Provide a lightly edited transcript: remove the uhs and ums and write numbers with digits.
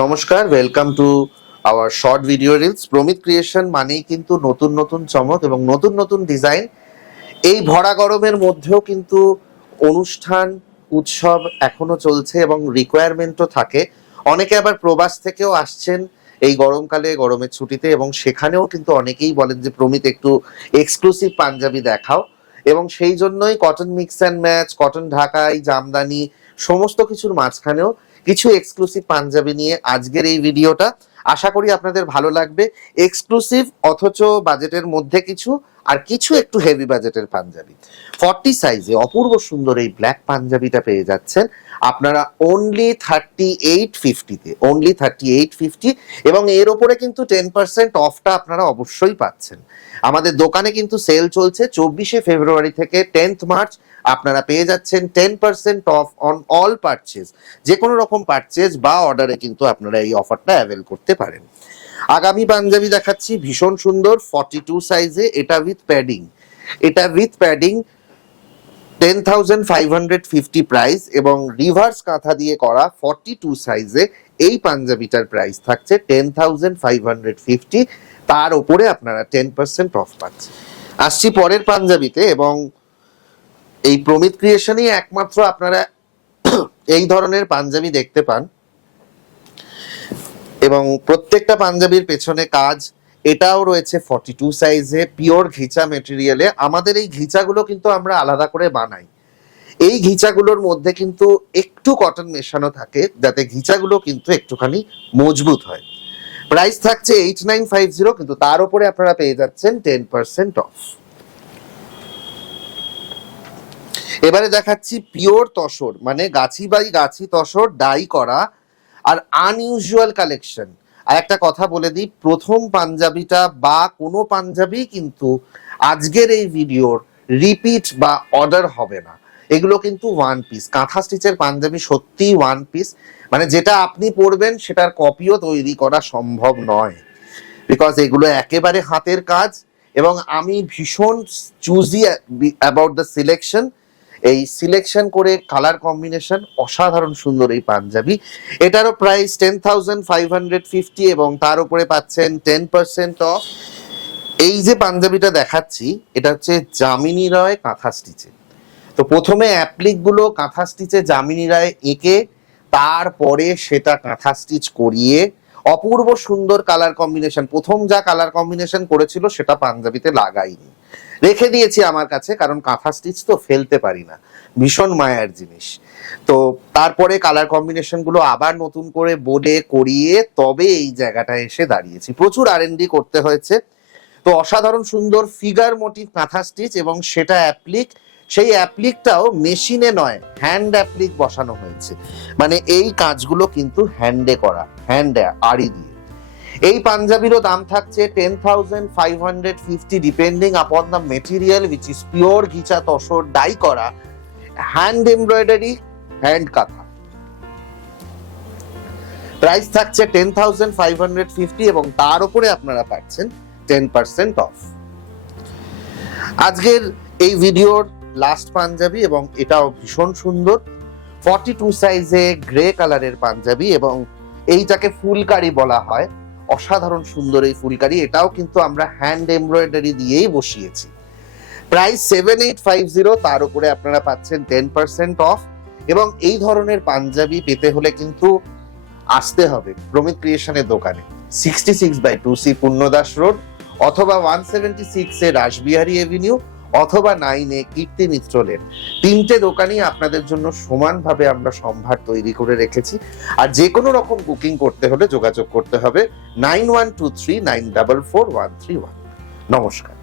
নমস্কার, welcome to our short video reels. Pramit creation মানেই কিন্তু নতুন নতুন চমক এবং নতুন নতুন ডিজাইন। এই ভরা গরমের মধ্যেও কিন্তু অনুষ্ঠান উৎসব এখনো চলছে এবং রিকোয়ারমেন্টও থাকে। অনেকে আবার প্রবাস থেকেও আসছেন এই গরমকালে, গরমের ছুটিতে, এবং সেখানেও কিন্তু অনেকেই বলেন যে প্রমিত একটু এক্সক্লুসিভ পাঞ্জাবি দেখাও। এবং সেই জন্যই cotton mix and match, cotton ঢাকাই, জামদানি সমস্ত কিছুর মাঝখানেও কিছু এক্সক্লুসিভ পাঞ্জাবি নিয়ে আজকের এই ভিডিওটা। আশা করি আপনাদের ভালো লাগবে। এক্সক্লুসিভ অথচ বাজেটের মধ্যে কিছু, আর কিছু একটু হেভি বাজেটের পাঞ্জাবি। 40 সাইজে অপূর্ব সুন্দর এই ব্ল্যাক পাঞ্জাবিটা পেয়ে যাচ্ছেন আপনারা অনলি 3850-তে, অনলি 3850। এবং এর ওপরে কিন্তু 10% অফটা আপনারা অবশ্যই পাচ্ছেন। আমাদের দোকানে কিন্তু সেল চলছে 24শে ফেব্রুয়ারি থেকে 10th মার্চ। আপনারা পেয়ে যাচ্ছেন 10% অফ অন অল পারচেজ। যে কোনো রকম পারচেজ বা অর্ডারে কিন্তু আপনারা এই অফারটা অ্যাভেল করতে পারেন। আগামী পাঞ্জাবি দেখাচ্ছি ভীষণ সুন্দর 42 সাইজে, এটা উইথ প্যাডিং। এটা উইথ প্যাডিং 10,550 প্রাইস, এবং রিভার্স কাঁথা দিয়ে করা 42 সাইজে এই পাঞ্জাবিটার প্রাইস থাকছে 10,550। তার উপরে আপনারা 10% অফ পাচ্ছেন। আসছি পরের পাঞ্জাবিতে, এবং এই প্রমিত ক্রিয়েশনই একমাত্র আপনারা এই ধরনের পাঞ্জাবি দেখতে পান, এবং প্রত্যেকটা পাঞ্জাবির পেছনে কাজ। এটাও রয়েছে 42 সাইজে, পিওর ঘিচা মেটেরিয়ালে। আমাদের এই ঘিচাগুলো কিন্তু আমরা আলাদা করে বানাই। এই ঘিচাগুলোর মধ্যে কিন্তু একটু কটন মেশানো থাকে, যাতে ঘিচাগুলো কিন্তু একটুখানি মজবুত হয়। প্রাইস থাকছে 8950, কিন্তু তার উপরে আপনারা পেয়ে যাচ্ছেন 10% অফ। এবারে দেখাচ্ছি পিওর তসর, মানে গাছি বাই গাছি তসর ডাই করা, আর আনইউজুয়াল কালেকশন। আর একটা কথা বলে দিই, প্রথম পাঞ্জাবিটা বা কোনো পাঞ্জাবি কিন্তু আজকের এই ভিডিওর রিপিট বা অর্ডার হবে না। এগুলো কিন্তু ওয়ান পিস কাঁথা স্টিচের পাঞ্জাবি, সত্যি ওয়ান পিস। মানে যেটা আপনি পরবেন সেটার কপিও তৈরি করা সম্ভব নয়, বিকজ এগুলো একেবারে হাতের কাজ। এবং আমি ভীষণ চুজি অ্যাবাউট দ্য সিলেকশন। এই সিলেকশন করে কালার কম্বিনেশন অসাধারণ সুন্দর এই পাঞ্জাবি। এটারও প্রাইস 10,550, এবং তার উপরে পাচ্ছেন 10% অফ। এই যে পাঞ্জাবিটা দেখাচ্ছি এটা হচ্ছে যামিনী রায় কাঁথা স্টিচে। তো প্রথমে অ্যাপ্লিক গুলো কাঁথা স্টিচে যামিনী রায় এঁকে, তারপরে সেটা কাঁথা স্টিচ করিয়ে অপূর্ব সুন্দর কালার কম্বিনেশন। প্রথম যা কালার কম্বিনেশন করেছিল সেটা পাঞ্জাবিতে লাগাইনি, রেখে দিয়েছি আমার কাছে, কারণ কাঁথা স্টিচ তো ফেলতে পারি না, ভীষণ মায়ার জিনিস। তো তারপরে কালার কম্বিনেশন গুলো আবার নতুন করে বলে করিয়ে তবে এই জায়গাটায় এসে দাঁড়িয়েছি। প্রচুর R&D করতে হয়েছে। তো অসাধারণ সুন্দর ফিগার মোটিভ কাঁথা স্টিচ, এবং সেটা অ্যাপ্লিক। সেই অ্যাপ্লিকটাও মেশিনে নয়, হ্যান্ড অ্যাপ্লিক বসানো হয়েছে। মানে এই কাজগুলো কিন্তু হ্যান্ডে করা, হ্যান্ডে আড়ি দিয়ে। এই পাঞ্জাবিরও দাম থাকছে 10,550, depending upon the material, which is pure ghicha tussar dye করা, hand embroidery, hand kantha. Price থাকছে 10,550, এবং তার উপরে আপনারা পাচ্ছেন 10% অফ। আজকের এই ভিডিওর লাস্ট পাঞ্জাবি, এবং এটাও ভীষণ সুন্দর 42 সাইজে গ্রে কালারের পাঞ্জাবি, এবং এইটাকে ফুলকারি বলা হয়। অসাধারণ সুন্দর এই ফুলকারি, এটাও কিন্তু আমরা হ্যান্ড এমব্রয়ডারি দিয়েই বসিয়েছি। প্রাইস 7,850, তার উপরে আপনারা পাচ্ছেন 10% অফ। এবং এই ধরনের পাঞ্জাবি পেতে হলে কিন্তু আসতে হবে প্রমিত ক্রিয়েশনের দোকানে, 66/2C পূর্ণদাস রোড, অথবা 176 রাসবিহারী এভিনিউ, অথবা 9 কীর্তি মিত্র লেন। তিনটে দোকানই আপনাদের জন্য সমানভাবে আমরা সম্ভার তৈরি করে রেখেছি। আর যে কোনো রকম বুকিং করতে হলে যোগাযোগ করতে হবে 9123944131। নমস্কার।